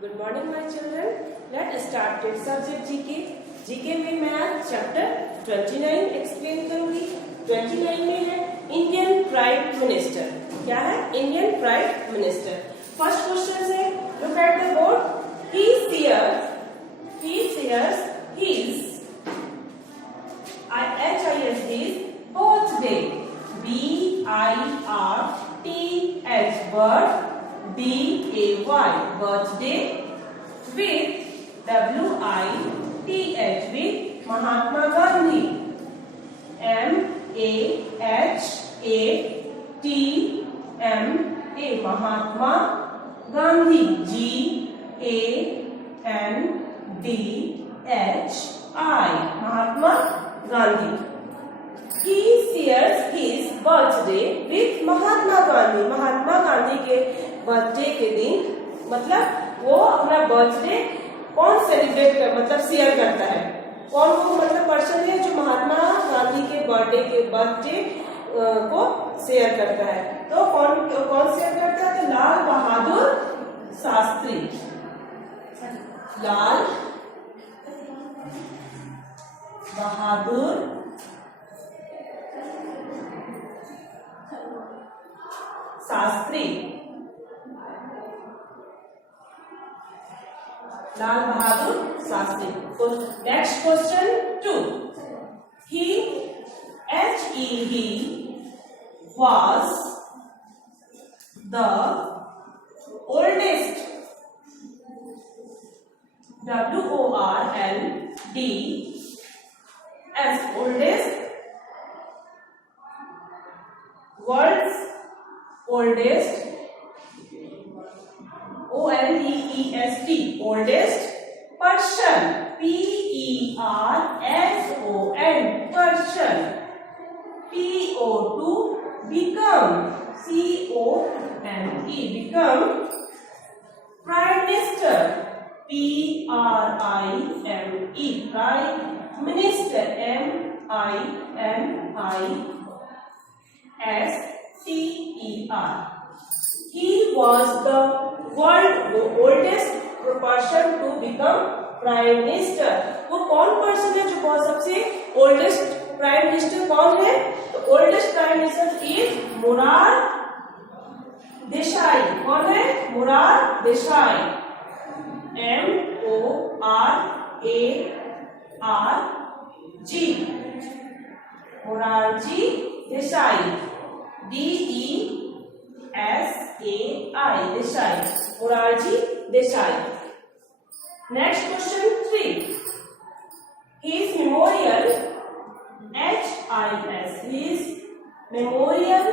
Good morning my children. Let start with subject GK. GK में मैं आज chapter 29 explain करूंगी। 29 में है इंडियन प्राइम मिनिस्टर। क्या है? Indian prime minister. First question है, look at the board. He shares his birthday, birthday, birthday with with Mahatma Gandhi, MAHATMA, Mahatma Gandhi, GANDHI, Mahatma Gandhi. He shares his birthday with Mahatma Gandhi. महात्मा गांधी के birthday के दिन मतलब वो अपना birthday कौन celebrate कर मतलब शेयर करता है, कौन वो मतलब पर्सन है जो महात्मा गांधी के बर्थडे को शेयर करता है। तो कौन शेयर करता है? तो लाल बहादुर शास्त्री। लाल बहादुर शास्त्री। लाल बहादुर शास्त्री। तो next question 2। He was the oldest, oldest, world's oldest, oldest person, person, become, become prime minister, prime minister, minister. He was the world's oldest person to become prime minister. वो कौन पर्सन है जो बहुत सबसे ओल्डेस्ट प्राइम मिनिस्टर कौन है? तो oldest prime minister is Morar Desai. कौन है? Morar Desai. MORARG, Morarji Desai. DESAI, Desai, Morarji Desai. Next question 3। His memorial, his memorial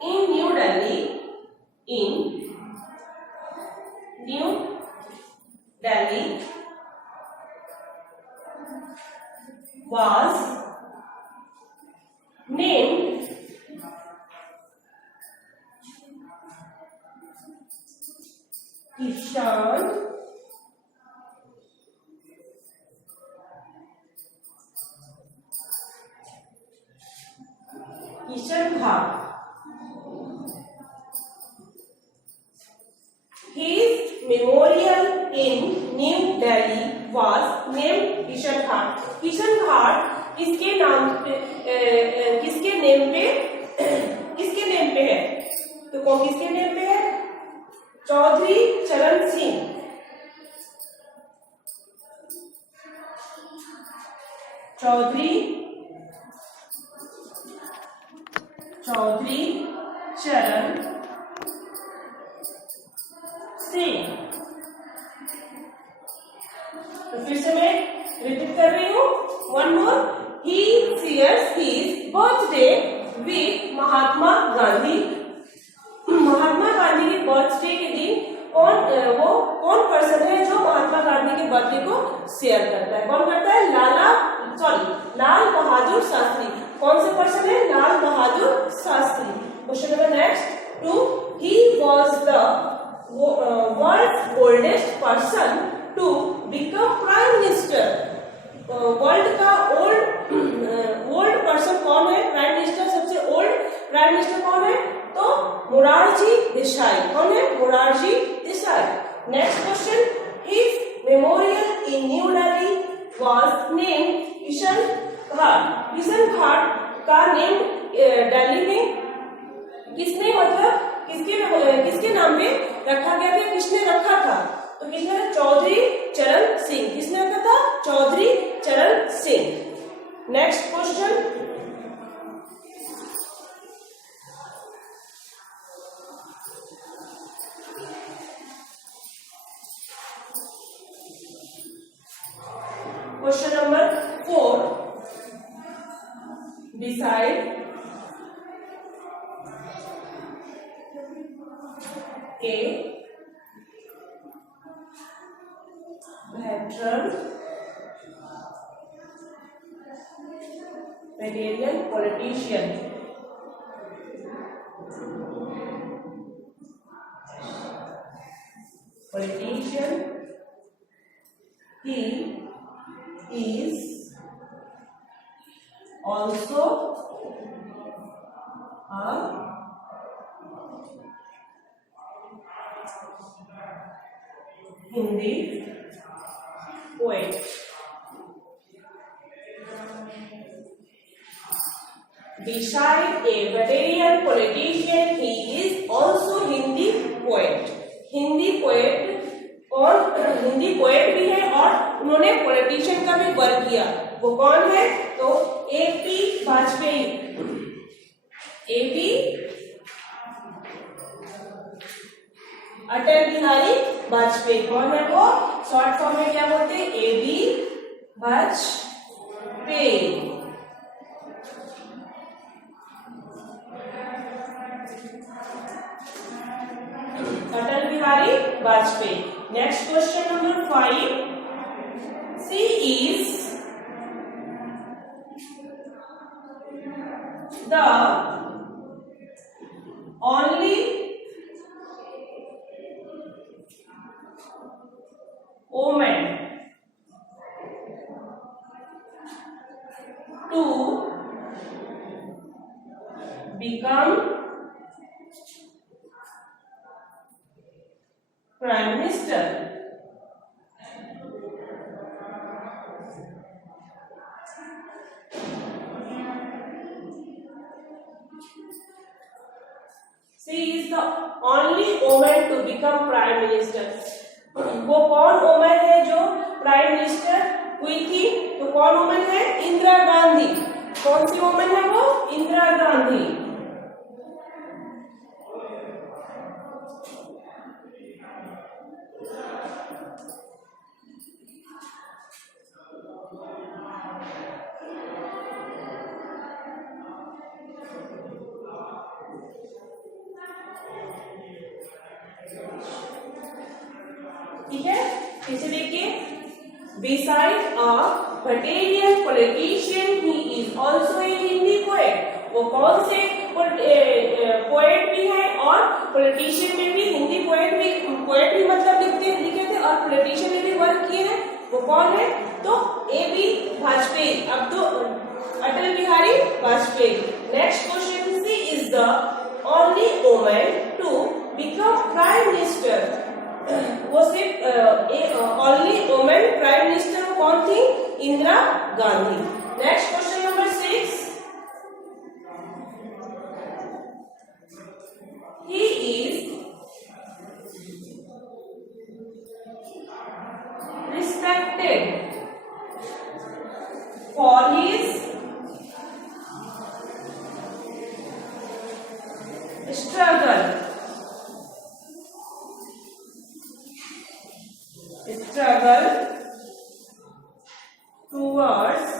in New Delhi was named Kishan Ghat. His memorial in New Delhi was named Kishan Ghat. Kishan Ghat किसके नाम पे किसके name पे है? तो कौन किसके नेम पे है? चौधरी चरण सिंह। चौधरी चरण सिंह। तो फिर से मैं रिपीट कर रही हूँ, one more. He shares his birthday with Mahatma Gandhi. Mahatma Gandhi के बर्थडे के दिन कौन पर्सन है जो महात्मा गांधी के बर्थडे को शेयर करता है? कौन करता है? लाल बहादुर शास्त्री। कौन से पर्सन है? Lal Bahadur Shastri. Question number next 2। He was the world's oldest person to become prime minister. World का ओल्ड पर्सन कौन है? प्राइम मिनिस्टर सबसे ओल्ड प्राइम मिनिस्टर कौन है? तो मोरारजी देसाई। कौन है? Morarji Desai. Next question, his memorial in new Delhi was named Kishan Ghat. Kishan Ghat का नेम दिल्ली में किसने मतलब किसके नाम पे रखा गया था? किसने रखा था? तो किसने? चौधरी चरण सिंह। किसने रखा था? चौधरी चरण Singh. Next question, question number 4, decide a veteran Canadian politician he is also a Hindi poet. Beside a veteran politician, he is also Hindi poet. Hindi poet और हिंदी पोएट भी है और उन्होंने पॉलिटिशियन का भी वर्क किया। वो कौन है? तो एपी वाजपेयी। एपी अटल बिहारी वाजपेयी। कौन है वो? शॉर्ट फॉर्म में क्या बोलते हैं? A B Vajpayee. Atal Bihari Vajpayee. Next question number 5, she is the only woman to become prime minister. She is the only woman to become prime minister. वो कौन वुमन है जो प्राइम मिनिस्टर हुई थी? तो कौन वुमन है? इंदिरा गांधी। कौन सी वुमन है वो? इंदिरा गांधी। ठीक है, पीछे देखिए, beside a veteran politician he is also a Hindi poet. वो कौन से पोएट भी है और पॉलिटिशियन में भी हिंदी पोएट भी मतलब लिखे थे और पॉलिटिशियन में भी वर्क किए हैं। वो कौन है? तो एबी वाजपेयी। अब तो Atal Bihari Vajpayee. Next question, she is the only woman to become prime minister. वो सिर्फ ओनली वुमेन प्राइम मिनिस्टर कौन थी? Indira Gandhi. Next question number 6, he is respected for his struggle towards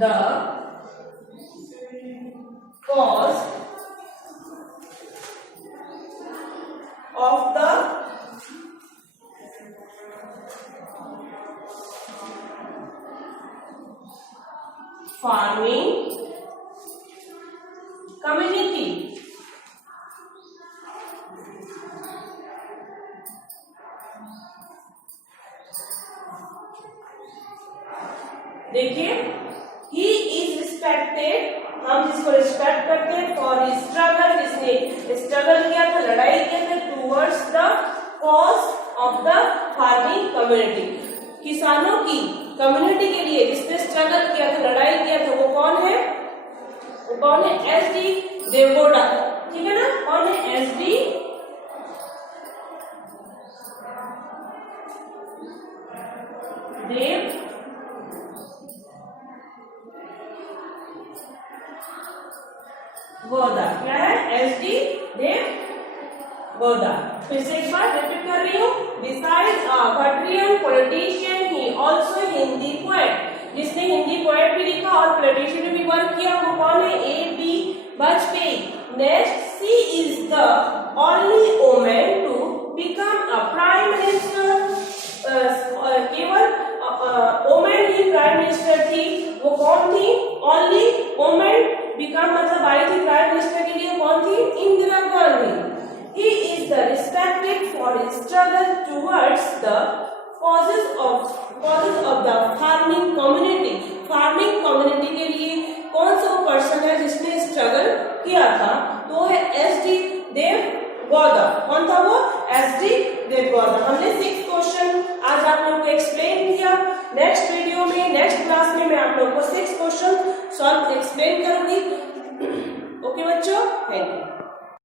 the cause of the farming community। देखिए, he is respected हम जिसको respect करते हैं, for struggle, जिसने स्ट्रगल किया था, लड़ाई किया था, towards the cause of the farming community, किसानों की कम्युनिटी के लिए जिसने स्ट्रगल किया था, लड़ाई किया था, वो कौन है? वो कौन है? एस.डी. देवगौड़ा, ठीक है ना? कौन है? एस.डी. देवगौड़ा। क्या है? एस.डी. देवगौड़ा। फिर से एक बार रिपीट कर रही हूँ, besides a veteran politician he also Hindi poet, जिसने हिंदी पोएट भी लिखा और पॉलिटिशियन भी वर्क किया, वो कौन है? A B. Vajpayee. Next, she is the only woman to become a prime minister, केवल वुमेन ही प्राइम मिनिस्टर थी, वो कौन थी? ओनली वुमेन बिकम मतलब आई थी प्राइम मिनिस्टर के लिए, कौन थी? Indira Gandhi. He is the respected for his struggle towards the causes of the farming community. Farming community के लिए कौन सा पर्सन है जिसने स्ट्रगल किया था? तो है एस.डी. देवगौड़ा। कौन था वो? एस.डी. देवगौड़ा। हमने 6 क्वेश्चन आज आप लोगों को एक्सप्लेन किया। नेक्स्ट वीडियो में, नेक्स्ट क्लास में मैं आप लोगों को 6 क्वेश्चन सॉल्व एक्सप्लेन करूंगी।